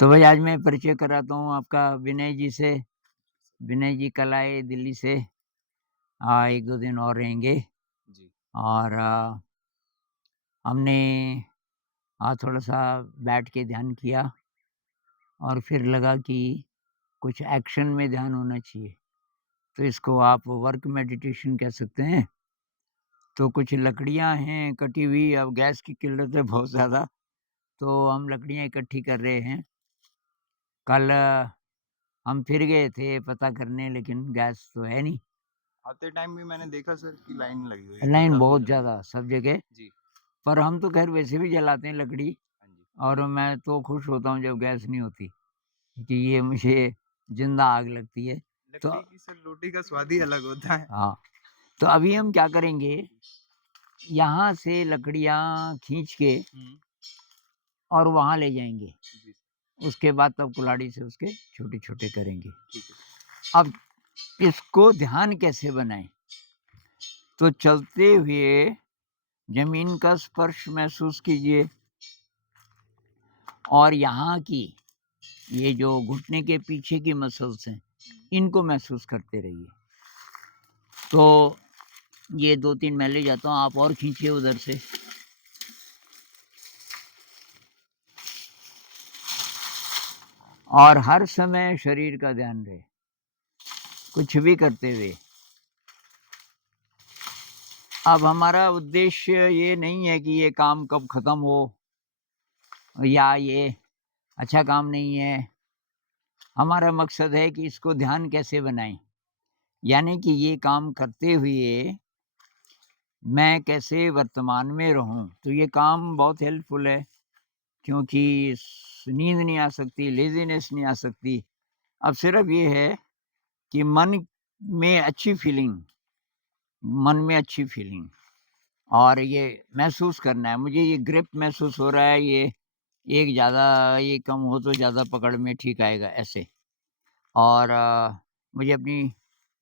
तो भाई आज मैं परिचय कराता हूँ आपका विनय जी से। विनय जी कल आए दिल्ली से। 1-2 दिन और रहेंगे जी, और हमने थोड़ा-सा बैठ के ध्यान किया और फिर लगा कि कुछ एक्शन में ध्यान होना चाहिए। तो इसको आप वर्क मेडिटेशन कह सकते हैं। तो कुछ लकड़ियाँ हैं कटी हुई, अब गैस की किल्लत है बहुत ज़्यादा, तो हम लकड़ियाँ इकट्ठी कर रहे हैं। कल हम फिर गए थे पता करने लेकिन गैस तो है नहीं। आते टाइम भी मैंने देखा सर कि लाइन लगी हुई थी लाइन काफ़ी बहुत लंबी। ज़्यादा सब जगह। जी, पर हम तो ख़ैर वैसे भी जलाते हैं लकड़ी हाँ जी। और मैं तो खुश होता हूँ जब गैस नहीं होती, क्योंकि ये मुझे ज़िंदा आग लगती है। तो लकड़ी की सर रोटी का स्वाद ही अलग होता है। हाँ, तो अभी हम क्या करेंगे, यहाँ से लकड़ियाँ खींच के हुँ, और वहाँ ले जाएँगे। जी, उसके बाद तब कुल्हाड़ी से उसके छोटे-छोटे करेंगे। ठीक है। अब इसको ध्यान कैसे बनाएँ? तो चलते हुए ज़मीन का स्पर्श महसूस कीजिए और यहाँ की ये जो घुटने के पीछे की मसल्स हैं, हुँ, इनको महसूस करते रहिए। तो ये 2-3 मैं ले जाता हूँ, आप और खींचिए उधर से। और हर समय शरीर का ध्यान रहे, कुछ भी करते हुए। अब हमारा उद्देश्य ये नहीं है कि ये काम कब ख़त्म हो या ये अच्छा काम नहीं है। हमारा मकसद है कि इसको ध्यान कैसे बनाएँ, यानी कि ये काम करते हुए मैं कैसे वर्तमान में रहूँ। तो ये काम बहुत हेल्पफुल है क्योंकि नींद नहीं आ सकती, लेज़ीनेस नहीं आ सकती। अब सिर्फ़ ये है कि मन में अच्छी फीलिंग और ये महसूस करना है। मुझे ये ग्रिप महसूस हो रहा है, एक ज़्यादा ये कम हो तो ज़्यादा पकड़ में ठीक आएगा ऐसे। और मुझे अपनी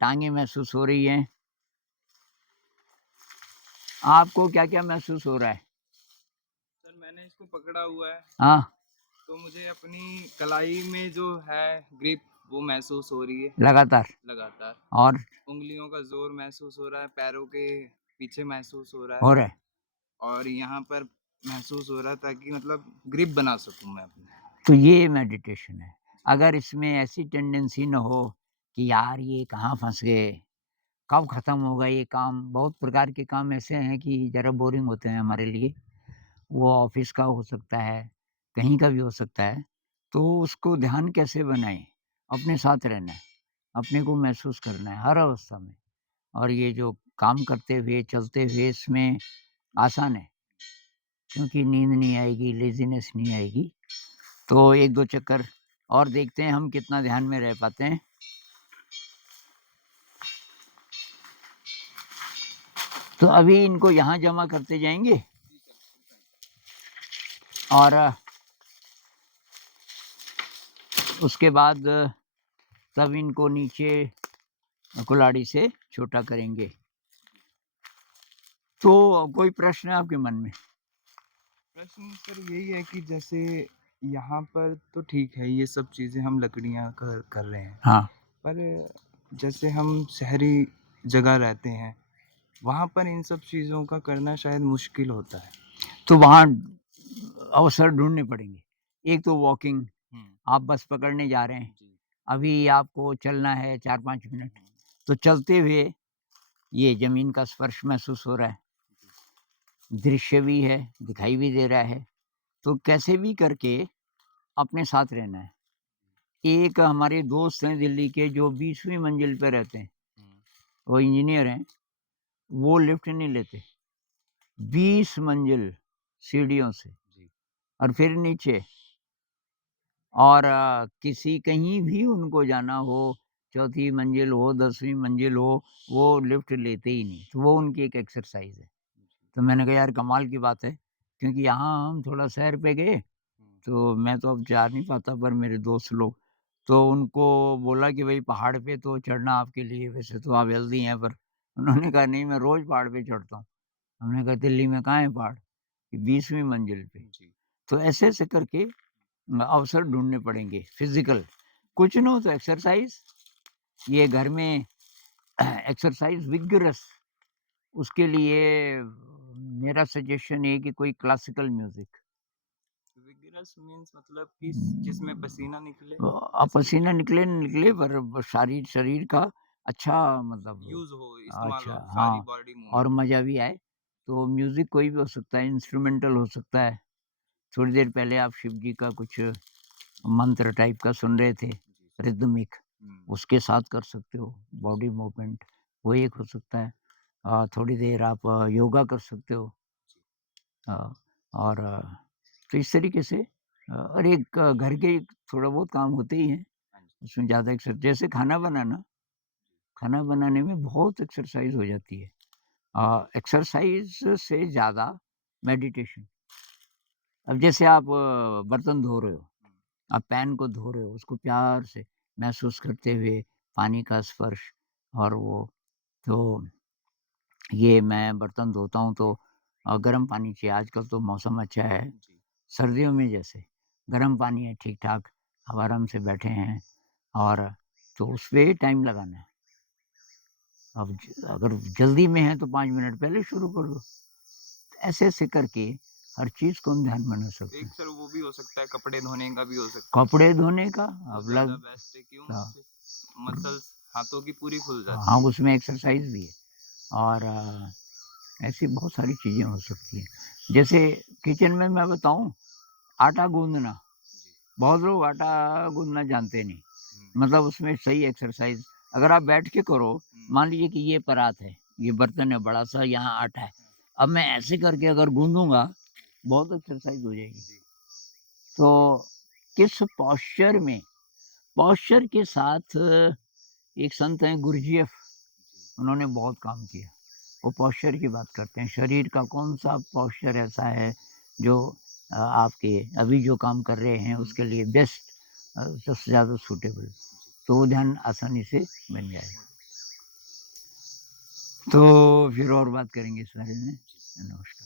टाँगें महसूस हो रही हैं। आपको क्या-क्या महसूस हो रहा है? सर मैंने इसको पकड़ा हुआ है, हाँ, तो मुझे अपनी कलाई में जो है ग्रिप वो महसूस हो रही है लगातार लगातार। और उँगलियों का ज़ोर महसूस हो रहा है, पैरों के पीछे महसूस हो रहा है हो रहा है। और यहाँ पर महसूस हो रहा है ताकि मतलब ग्रिप बना सकूँ मैं अपनी। तो ये मेडिटेशन है। जी, अगर इसमें ऐसी टेंडेंसी ना हो कि यार ये कहाँ फँस गए, कब ख़त्म होगा ये काम। बहुत प्रकार के काम ऐसे हैं कि ज़रा बोरिंग होते हैं हमारे लिए। वो ऑफ़िस का हो सकता है, कहीं का भी हो सकता है। तो उसको ध्यान कैसे बनाएँ? अपने साथ रहना है, अपने को महसूस करना है हर अवस्था में। और ये जो काम करते हुए, चलते हुए इसमें आसान है, क्योंकि नींद नहीं आएगी, लेज़ीनेस नहीं आएगी। तो 1-2 चक्कर और देखते हैं हम कितना ध्यान में रह पाते हैं। तो अभी इनको यहाँ जमा करते जाएँगे जी सर, बिल्कुल। और उसके बाद तब इनको नीचे कुल्हाड़ी से छोटा करेंगे। जी। तो कोई प्रश्न है आपके मन में? प्रश्न सर यही है कि जैसे यहाँ पर तो ठीक है, ये सब चीज़ें हम लकड़ियाँ कर रहे हैं। हाँ, पर जैसे हम शहरी जगह रहते हैं, वहाँ पर इन सब चीज़ों का करना शायद मुश्किल होता है। तो वहाँ अवसर ढूँढने पड़ेंगे। एक तो वॉकिंग, हुँ, आप बस पकड़ने जा रहे हैं, जी। अभी आपको चलना है 4-5 हुँ, मिनट, हुँ, तो चलते हुए ये ज़मीन का स्पर्श महसूस हो रहा है, जी। दृश्य भी है, दिखाई भी दे रहा है, तो कैसे भी करके अपने साथ रहना है। एक हमारे दोस्त हैं दिल्ली के जो 20वीं मंजिल पे रहते हैं, हुँ, वो इंजीनियर हैं, वो लिफ्ट नहीं लेते, 20 मंजिल सीढ़ियों से जी। और फिर नीचे। और किसी कहीं भी उनको जाना हो, चौथी मंजिल हो, 10वीं मंजिल हो, वो लिफ्ट लेते ही नहीं, तो वो उनकी एक एक्सरसाइज़ है। जी। तो मैंने कहा यार कमाल की बात है, क्योंकि यहाँ हम थोड़ा सैर पे गए, हुँ, तो मैं तो अब जा नहीं पाता पर मेरे दोस्त लोग, तो उनको बोला कि भई पहाड़ पे तो चढ़ना आपके लिए वैसे तो आप हेल्दी हैं, पर उन्होंने कहा नहीं मैं रोज़ पहाड़ पे चढ़ता हूँ। हमने कहा दिल्ली में कहाँ है पहाड़? 20वीं मंजिल पे। जी। तो ऐसे-ऐसे करके अवसर ढूँढने पड़ेंगे फिज़िकल। कुछ ना हो तो एक्सरसाइज़, ये घर में एक्सरसाइज़ विगरस, उसके लिए मेरा सजेशन ये है कि कोई क्लासिकल म्यूज़िक। विगरस मीन्स मतलब कि जिसमें पसीना निकले, ऐसा कुछ? पसीना निकले न निकले पर शरीर शरीर का अच्छा मतलब यूज़ हो, इस्तेमाल अच्छा हो, सारी हाँ, बॉडी और मूवमेंट। मज़ा भी आए। तो म्यूज़िक कोई भी हो सकता है, इंस्ट्रूमेंटल हो सकता है। थोड़ी देर पहले आप शिव जी का कुछ मंत्र टाइप का सुन रहे थे, जी, जी। रिदमिक, हुँ, उसके साथ कर सकते हो, जी, बॉडी मूवमेंट, वो एक हो सकता है। थोड़ी देर आप योगा कर सकते हो। जी। अ, और तो इस तरीके से और एक घर के थोड़ा बहुत काम होते ही हैं, हाँ जी, उसमें ज़्यादा जैसे खाना बनाने में बहुत एक्सरसाइज़ हो जाती है। एक्सरसाइज़ से ज़्यादा मेडिटेशन। अब जैसे आप बर्तन धो रहे हो, हुँ, आप पैन को धो रहे हो, उसको प्यार से महसूस करते हुए पानी का स्पर्श और वो तो ये मैं बर्तन धोता हूँ तो गर्म पानी चाहिए, आजकल तो मौसम अच्छा है, जी, सर्दियों में जैसे गर्म पानी है ठीक-ठाक, अब आराम से बैठे हैं और तो उसपे टाइम लगाना है। अब अगर जल्दी में है तो 5 मिनट पहले शुरू कर दो। ऐसे-ऐसे करके हर चीज़ को हम ध्यान में बना सकते एक हैं। सर वो भी हो सकता है, कपड़े धोने का भी हो सकता है। कपड़े धोने का वो अब ज़्यादा लग बेस्ट है, क्यों? हाँ, उससे मसल्स हाथों की पूरी खुल जाती हाँ, है। उसमें एक्सरसाइज़ भी है और ऐसी बहुत सारी चीज़ें हो सकती हैं। जैसे किचन में मैं बताऊँ आटा गूँदना, जी, बहुत लोग आटा गूँदना जानते नहीं। हुँ, मतलब उसमें सही एक्सरसाइज़ अगर आप बैठ के करो, हुँ, मान लीजिए कि ये परात है, ये बर्तन है बड़ा-सा, यहाँ आटा है। हाँ, अब मैं ऐसे करके अगर गूँदूँगा, बहुत एक्सरसाइज़ हो जाएगी। जी, तो किस पॉस्चर में पॉस्चर के साथ एक संत हैं गुरजीएफ, जी, उन्होंने बहुत काम किया। वो पॉस्चर की बात करते हैं, शरीर का कौन-सा पॉस्चर ऐसा है जो आपके अभी जो काम कर रहे हैं हुँ, उसके लिए बेस्ट सबसे ज़्यादा सूटेबल, जी, तो वो ध्यान आसानी से बन हो जाएगा। जाए। तो फिर और बात करेंगे इस बारे में। जी। नमस्कार।